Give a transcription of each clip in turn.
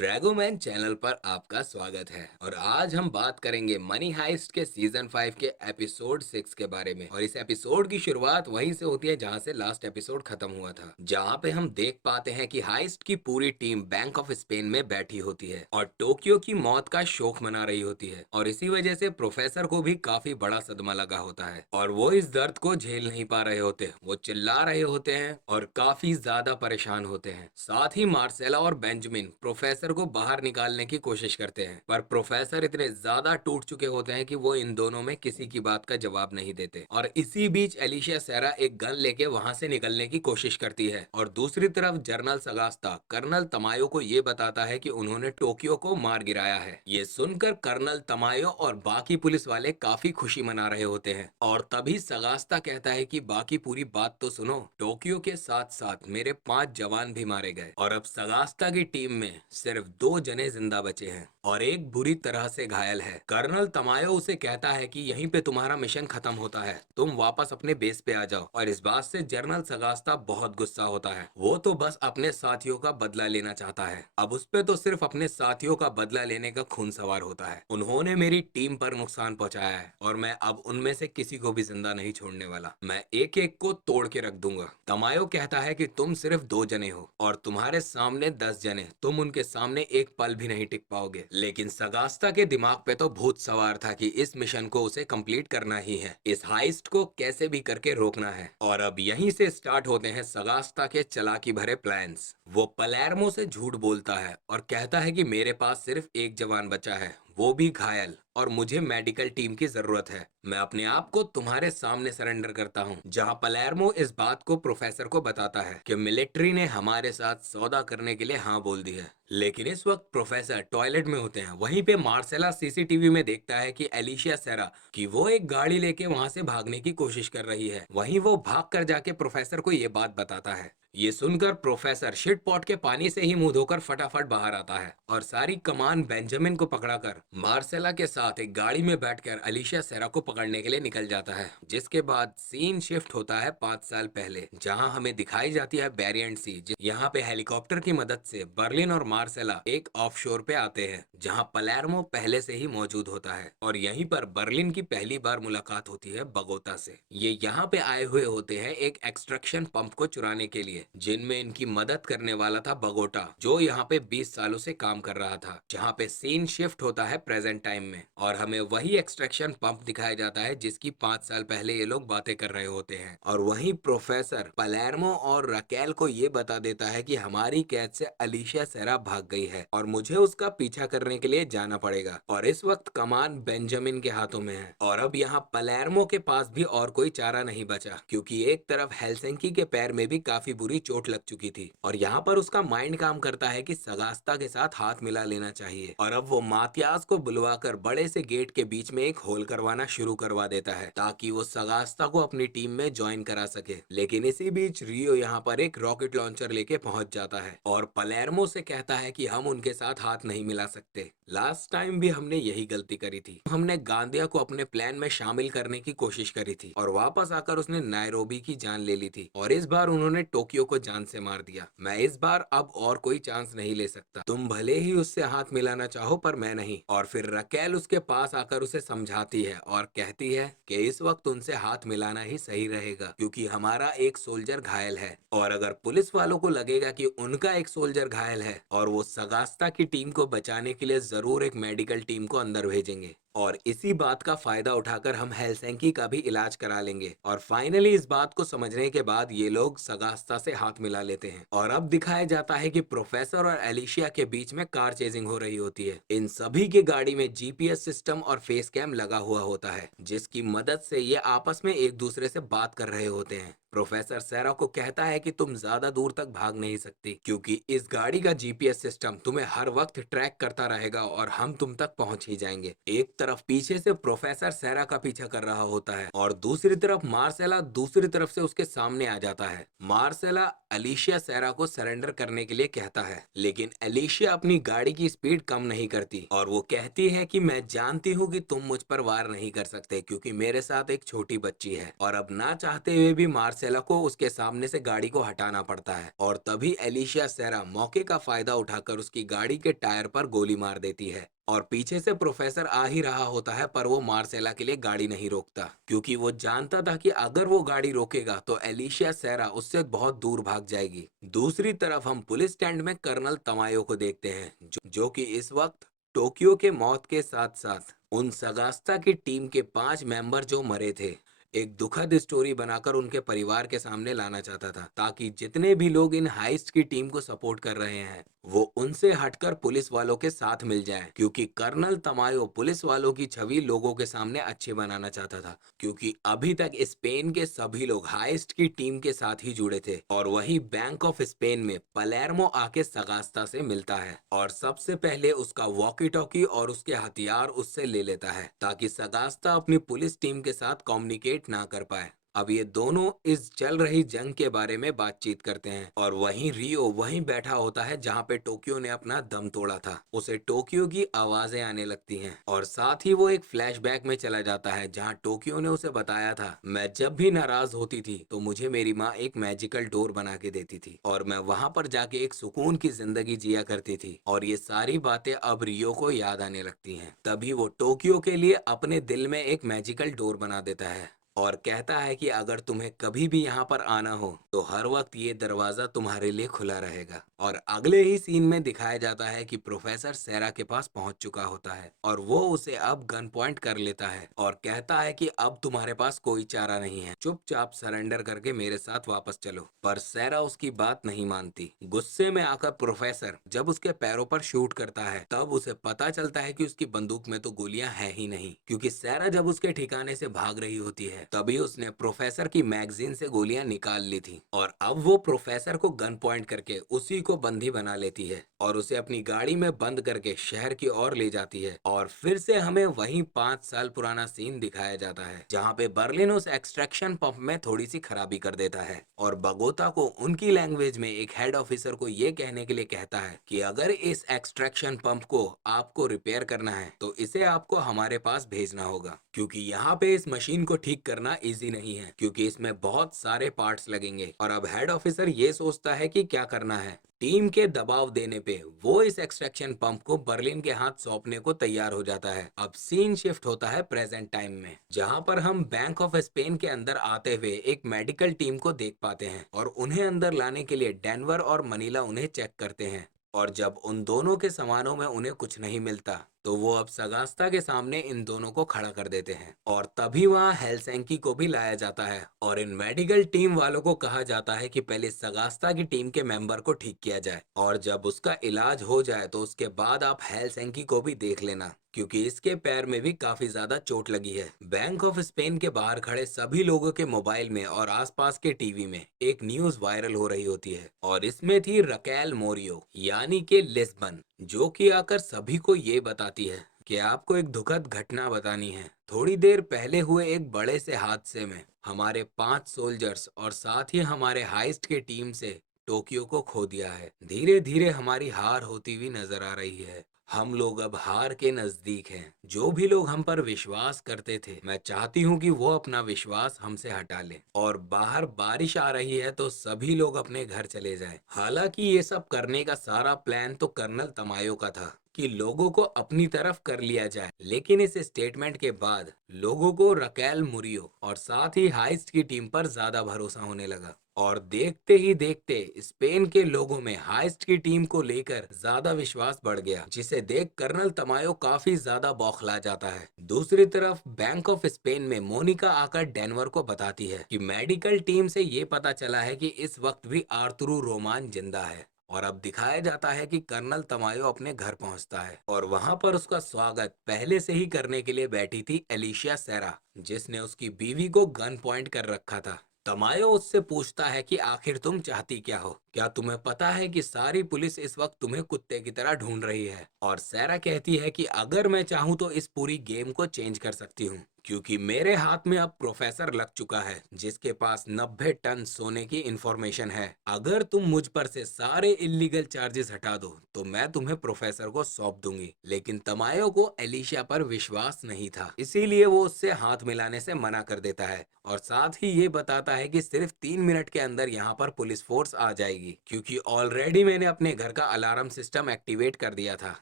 ड्रैगोमैन channel पर आपका स्वागत है और आज हम बात करेंगे मनी हाइस्ट के सीजन 5 के एपिसोड 6 के बारे में। और इस एपिसोड की शुरुआत वहीं से होती है जहां से लास्ट एपिसोड खत्म हुआ था, जहां पे हम देख पाते हैं कि हाइस्ट की पूरी टीम बैंक ऑफ स्पेन में बैठी होती है और टोक्यो की मौत का शोक मना रही होती है। और इसी वजह से प्रोफेसर को भी काफी बड़ा सदमा लगा होता है और वो इस दर्द को झेल नहीं पा रहे होते। वो चिल्ला रहे होते हैं और काफी ज्यादा परेशान होते हैं। साथ ही मार्सेला और बेंजामिन प्रोफेसर को बाहर निकालने की कोशिश करते हैं, पर प्रोफेसर इतने ज्यादा टूट चुके होते हैं कि वो इन दोनों में किसी की बात का जवाब नहीं देते। और इसी बीच एलिशिया सेरा एक गन लेके वहां से निकलने की कोशिश करती है और दूसरी तरफ जनरल सगास्ता कर्नल तमायो को ये बताता है कि उन्होंने टोक्यो को मार गिराया है। ये सुनकर कर्नल तमायो और बाकी पुलिस वाले काफी खुशी मना रहे होते हैं और तभी सगास्ता कहता है कि बाकी पूरी बात तो सुनो, टोक्यो के साथ साथ मेरे 5 जवान भी मारे गए और अब सगास्ता की टीम में सिर्फ 2 जने जिंदा बचे हैं और एक बुरी तरह से घायल है। कर्नल तमायो उसे कहता है कि यहीं पे तुम्हारा मिशन खत्म होता है, तुम वापस अपने बेस पे आ जाओ। और इस बात से जनरल सगास्ता बहुत गुस्सा होता है। वो तो बस अपने साथियों का बदला लेना चाहता है। अब उस पे तो सिर्फ अपने साथियों का बदला लेने का खून सवार होता है। उन्होंने मेरी टीम पर नुकसान पहुंचाया है और मैं अब उनमें से किसी को भी जिंदा नहीं छोड़ने वाला। मैं एक एक को तोड़ के रख दूंगा। तमायो कहता है कि तुम सिर्फ 2 जने हो और तुम्हारे सामने 10 जने, तुम उनके सामने एक पल भी नहीं टिक पाओगे। लेकिन सगास्ता के दिमाग पे तो भूत सवार था कि इस मिशन को उसे कंप्लीट करना ही है, इस हाइस्ट को कैसे भी करके रोकना है। और अब यहीं से स्टार्ट होते हैं सगास्ता के चालाकी भरे प्लान्स। वो पलेर्मो से झूठ बोलता है और कहता है कि मेरे पास सिर्फ एक जवान बचा है, वो भी घायल, और मुझे मेडिकल टीम की जरूरत है। मैं अपने आप को तुम्हारे सामने सरेंडर करता हूँ। जहाँ पलेर्मो इस बात को प्रोफेसर को बताता है कि मिलिट्री ने हमारे साथ सौदा करने के लिए हाँ बोल दी है। लेकिन इस वक्त प्रोफेसर टॉयलेट में होते हैं। वहीं पे मार्सेला सीसीटीवी में देखता है कि एलिशिया सेरा कि वो एक गाड़ी लेके वहां से भागने की कोशिश कर रही है। वहीं वो भाग कर जाके प्रोफेसर को ये बात बताता है। ये सुनकर प्रोफेसर शिट पॉट के पानी से ही मुंह धोकर फटाफट बाहर आता है और सारी कमान बेंजामिन को पकड़ाकर मार्सेला के साथ एक गाड़ी में बैठकर अलीशिया सेरा को पकड़ने के लिए निकल जाता है। जिसके बाद सीन शिफ्ट होता है 5 साल पहले, जहां हमें दिखाई जाती है बेरिएंट सी। यहाँ पे हेलीकॉप्टर की मदद से बर्लिन और मार्सेला एक ऑफशोर पे आते हैं, जहां पलेर्मो पहले से ही मौजूद होता है। और यहीं पर बर्लिन की पहली बार मुलाकात होती है बगोता से। ये यहाँ पे आए हुए होते हैं एक एक्सट्रैक्शन पंप को चुराने के लिए, जिनमें इनकी मदद करने वाला था बगोटा, जो यहाँ पे 20 सालों से काम कर रहा था। जहाँ पे सीन शिफ्ट होता है प्रेजेंट टाइम में और हमें वही एक्सट्रैक्शन पंप दिखाया जाता है जिसकी 5 साल पहले ये लोग बातें कर रहे होते हैं। और वहीं प्रोफेसर पलेर्मो और रकेल को ये बता देता है कि हमारी कैद से अलीशिया सेरा भाग गई है और मुझे उसका पीछा करने के लिए जाना पड़ेगा। और इस वक्त कमान बेंजामिन के हाथों में है और अब यहाँ पलेर्मो के पास भी और कोई चारा नहीं बचा, क्योंकि एक तरफ हेलसिंकी के पैर में भी काफी बुरी चोट लग चुकी थी और यहाँ पर उसका माइंड काम करता है कि सगास्ता के साथ हाथ मिला लेना चाहिए। और अब वो मातियास को बुलवाकर बड़े से गेट के बीच में एक होल करवाना शुरू करवा देता है ताकि वो सगास्ता को अपनी टीम में ज्वाइन करा सके। लेकिन इसी बीच रियो यहाँ पर एक रॉकेट लॉन्चर लेके पहुंच जाता है और पलेर्मो से कहता है कि हम उनके साथ हाथ नहीं मिला सकते। लास्ट टाइम भी हमने यही गलती करी थी। हमने गांदिया को अपने प्लान में शामिल करने की कोशिश करी थी और वापस आकर उसने नायरोबी की जान ले ली थी और इस बार उन्होंने टोक्यो को जान से मार दिया। मैं इस बार अब और कोई चांस नहीं ले सकता। तुम भले ही उससे हाथ मिलाना चाहो पर मैं नहीं। और फिर रकेल उसके पास आकर उसे समझाती है और कहती है कि इस वक्त उनसे हाथ मिलाना ही सही रहेगा, क्योंकि हमारा एक सोल्जर घायल है और अगर पुलिस वालों को लगेगा कि उनका एक सोल्जर घायल है और वो सगास्ता की टीम को बचाने के लिए जरूर एक मेडिकल टीम को अंदर भेजेंगे और इसी बात का फायदा उठाकर हम हेलसिंकी का भी इलाज करा लेंगे। और फाइनली इस बात को समझने के बाद ये लोग सगास्ता से हाथ मिला लेते हैं और अब दिखाया जाता है कि प्रोफेसर और एलिशिया के बीच में कार चेजिंग हो रही होती है। इन सभी की गाड़ी में जीपीएस सिस्टम और फेस कैम लगा हुआ होता है, जिसकी मदद से ये आपस में एक दूसरे से बात कर रहे होते हैं। प्रोफेसर सेरा को कहता है कि तुम ज्यादा दूर तक भाग नहीं सकती, क्योंकि इस गाड़ी का जीपीएस सिस्टम तुम्हें हर वक्त ट्रैक करता रहेगा और हम तुम तक पहुंच ही जाएंगे। एक तरफ पीछे से प्रोफेसर सेरा का पीछा कर रहा होता है और दूसरी तरफ मार्सेला दूसरी तरफ से उसके सामने आ जाता है। मार्सेला वाला अलीशिया सेरा को सरेंडर करने के लिए कहता है, लेकिन अलीशिया अपनी गाड़ी की स्पीड कम नहीं करती और वो कहती है कि मैं जानती हूँ कि तुम मुझ पर वार नहीं कर सकते क्योंकि मेरे साथ एक छोटी बच्ची है। और अब ना चाहते हुए भी मार्सेला को उसके सामने से गाड़ी को हटाना पड़ता है और तभी अलीशिया सेरा मौके का फायदा उठाकर उसकी गाड़ी के टायर पर गोली मार देती है। और पीछे से प्रोफेसर आ ही रहा होता है, पर वो मार्सेला के लिए गाड़ी नहीं रोकता क्योंकि वो जानता था कि अगर वो गाड़ी रोकेगा तो एलिशिया सेरा उससे बहुत दूर भाग जाएगी। दूसरी तरफ हम पुलिस स्टैंड में कर्नल तमायो को देखते हैं, जो कि इस वक्त टोक्यो के मौत के साथ साथ उन सगास्ता की टीम के 5 मेंबर जो मरे थे एक दुखद स्टोरी बनाकर उनके परिवार के सामने लाना चाहता था, ताकि जितने भी लोग इन हाइस्ट की टीम को सपोर्ट कर रहे हैं वो उनसे हटकर पुलिस वालों के साथ मिल जाएं, क्योंकि कर्नल तमायो पुलिस वालों की छवि लोगों के सामने अच्छी बनाना चाहता था, क्योंकि अभी तक स्पेन के सभी लोग हाइस्ट की टीम के साथ ही जुड़े थे। और वही बैंक ऑफ स्पेन में पलेर्मो आके सगास्ता से मिलता है और सबसे पहले उसका वॉकी टॉकी और उसके हथियार उससे ले लेता है, ताकि सगास्ता अपनी पुलिस टीम के साथ कम्युनिकेट ना कर पाए। अब ये दोनों इस चल रही जंग के बारे में बातचीत करते हैं और वहीं रियो वहीं बैठा होता है जहां पे टोक्यो ने अपना दम तोड़ा था। उसे टोक्यो की आवाजें आने लगती हैं और साथ ही वो एक फ्लैशबैक में चला जाता है जहां टोक्यो ने उसे बताया था, मैं जब भी नाराज होती थी तो मुझे मेरी माँ एक मैजिकल डोर बना के देती थी और मैं वहां पर जाके एक सुकून की जिंदगी जिया करती थी। और ये सारी बातें अब रियो को याद आने लगती हैं। तभी वो टोक्यो के लिए अपने दिल में एक मैजिकल डोर बना देता है और कहता है कि अगर तुम्हें कभी भी यहाँ पर आना हो तो हर वक्त ये दरवाजा तुम्हारे लिए खुला रहेगा। और अगले ही सीन में दिखाया जाता है कि प्रोफेसर सेरा के पास पहुंच चुका होता है और वो उसे अब गन पॉइंट कर लेता है और कहता है कि अब तुम्हारे पास कोई चारा नहीं है, चुपचाप सरेंडर करके मेरे साथ वापस चलो। पर सेरा उसकी बात नहीं मानती। गुस्से में आकर प्रोफेसर जब उसके पैरों पर शूट करता है तब उसे पता चलता है कि उसकी बंदूक में तो गोलियां है ही नहीं, क्योंकि सेरा जब उसके ठिकाने से भाग रही होती है तभी उसने प्रोफेसर की मैगजीन से गोलियां निकाल ली थी और अब वो प्रोफेसर को गन पॉइंट करके उसी को बंदी बना लेती है और उसे अपनी गाड़ी में बंद करके शहर की ओर ले जाती है। और फिर से हमें वही 5 साल पुराना सीन दिखाया जाता है जहाँ पे बर्लिन उस एक्सट्रैक्शन पंप में थोड़ी सी खराबी कर देता है और बगोता को उनकी लैंग्वेज में एक हेड ऑफिसर को ये कहने के लिए कहता है कि अगर इस एक्सट्रैक्शन पंप को आपको रिपेयर करना है तो इसे आपको हमारे पास भेजना होगा, क्योंकि यहाँ पे इस मशीन को ठीक करना इजी नहीं है क्योंकि इसमें बहुत सारे पार्ट्स लगेंगे। और अब हेड ऑफिसर ये सोचता है कि क्या करना है। टीम के दबाव देने पे वो इस एक्सट्रैक्शन पंप को बर्लिन के हाथ सौंपने को तैयार हो जाता है। अब सीन शिफ्ट होता है प्रेजेंट टाइम में, जहां पर हम बैंक ऑफ स्पेन के अंदर आते हुए एक मेडिकल टीम को देख पाते हैं और उन्हें अंदर लाने के लिए डेनवर और मनीला उन्हें चेक करते हैं। और जब उन दोनों के सामानों में उन्हें कुछ नहीं मिलता तो वो अब सगास्ता के सामने इन दोनों को खड़ा कर देते हैं और तभी वहाँ हेलसेंकी को भी लाया जाता है और इन मेडिकल टीम वालों को कहा जाता है कि पहले सगास्ता की टीम के मेंबर को ठीक किया जाए और जब उसका इलाज हो जाए तो उसके बाद आप हेलसेंकी को भी देख लेना, क्योंकि इसके पैर में भी काफी ज्यादा चोट लगी है। बैंक ऑफ स्पेन के बाहर खड़े सभी लोगों के मोबाइल में और आसपास के टीवी में एक न्यूज वायरल हो रही होती है और इसमें थी रकेल मोरियो यानी कि लिस्बन, जो कि आकर सभी को ये बताती है कि आपको एक दुखद घटना बतानी है। थोड़ी देर पहले हुए एक बड़े से हादसे में हमारे 5 सोल्जर्स और साथ ही हमारे हाइस्ट के टीम से टोक्यो को खो दिया है। धीरे धीरे हमारी हार होती हुई नजर आ रही है। हम लोग अब हार के नजदीक हैं। जो भी लोग हम पर विश्वास करते थे, मैं चाहती हूँ कि वो अपना विश्वास हमसे हटा ले। और बाहर बारिश आ रही है तो सभी लोग अपने घर चले जाएं। हालांकि ये सब करने का सारा प्लान तो कर्नल तमायो का था कि लोगों को अपनी तरफ कर लिया जाए, लेकिन इस स्टेटमेंट के बाद लोगों को रकेल मुरियो और साथ ही हाइस्ट की टीम पर ज्यादा भरोसा होने लगा और देखते ही देखते स्पेन के लोगों में हाइस्ट की टीम को लेकर ज्यादा विश्वास बढ़ गया, जिसे देख कर्नल तमायो काफी ज्यादा बौखला जाता है। दूसरी तरफ बैंक ऑफ स्पेन में मोनिका आकर डेनवर को बताती है कि मेडिकल टीम से ये पता चला है कि इस वक्त भी आर्तुरो रोमान जिंदा है। और अब दिखाया जाता है कि कर्नल तमायो अपने घर पहुंचता है और वहां पर उसका स्वागत पहले से ही करने के लिए बैठी थी एलिशिया सेरा, जिसने उसकी बीवी को गन पॉइंट कर रखा था। तमायो उससे पूछता है कि आखिर तुम चाहती क्या हो, क्या तुम्हें पता है कि सारी पुलिस इस वक्त तुम्हें कुत्ते की तरह ढूंढ रही है। और सेरा कहती है कि अगर मैं चाहूँ तो इस पूरी गेम को चेंज कर सकती हूँ, क्योंकि मेरे हाथ में अब प्रोफेसर लग चुका है जिसके पास 90 टन सोने की इंफॉर्मेशन है। अगर तुम मुझ पर से सारे इलीगल चार्जेस हटा दो तो मैं तुम्हें प्रोफेसर को सौंप दूंगी। लेकिन तमायो को एलिशिया पर विश्वास नहीं था, इसीलिए वो उससे हाथ मिलाने से मना कर देता है और साथ ही ये बताता है कि सिर्फ 3 मिनट के अंदर यहाँ पर पुलिस फोर्स आ जाएगी, क्योंकि ऑलरेडी मैंने अपने घर का अलार्म सिस्टम एक्टिवेट कर दिया था।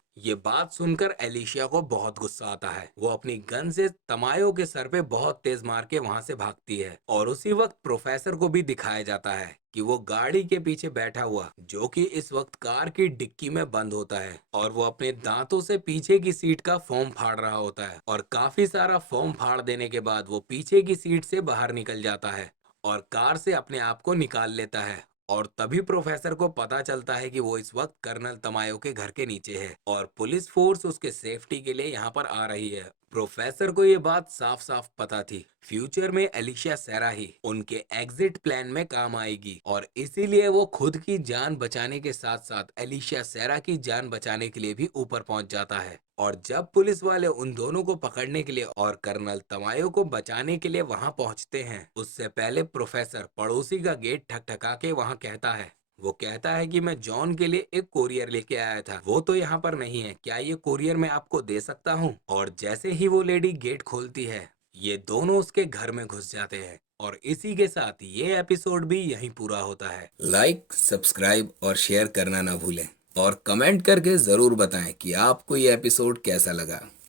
ये बात सुनकर एलिशिया को बहुत गुस्सा आता है। वो अपनी गन से तमायो के सर पे बहुत तेज मार के वहां से भागती है और उसी वक्त प्रोफेसर को भी दिखाया जाता है कि वो गाड़ी के पीछे बैठा हुआ, जो कि इस वक्त कार की डिक्की में बंद होता है और वो अपने दांतों से पीछे की सीट का फोम फाड़ रहा होता है और काफी सारा फोम फाड़ देने के बाद वो पीछे की सीट से बाहर निकल जाता है और कार से अपने आप को निकाल लेता है। और तभी प्रोफेसर को पता चलता है कि वो इस वक्त कर्नल तमायो के घर के नीचे है और पुलिस फोर्स उसके सेफ्टी के लिए यहाँ पर आ रही है। प्रोफेसर को ये बात साफ साफ पता थी, फ्यूचर में एलिशिया सेरा ही उनके एग्जिट प्लान में काम आएगी और इसीलिए वो खुद की जान बचाने के साथ साथ एलिशिया सेरा की जान बचाने के लिए भी ऊपर पहुंच जाता है। और जब पुलिस वाले उन दोनों को पकड़ने के लिए और कर्नल तमायो को बचाने के लिए वहां पहुंचते हैं, उससे पहले प्रोफेसर पड़ोसी का गेट ठकठका के वहां कहता है। वो कहता है कि मैं जॉन के लिए एक कोरियर लेके आया था, वो तो यहाँ पर नहीं है, क्या ये कोरियर मैं आपको दे सकता हूँ? और जैसे ही वो लेडी गेट खोलती है, ये दोनों उसके घर में घुस जाते हैं और इसी के साथ ये एपिसोड भी यहीं पूरा होता है। लाइक, सब्सक्राइब और शेयर करना ना भूलें और कमेंट करके जरूर बताएं कि आपको ये एपिसोड कैसा लगा।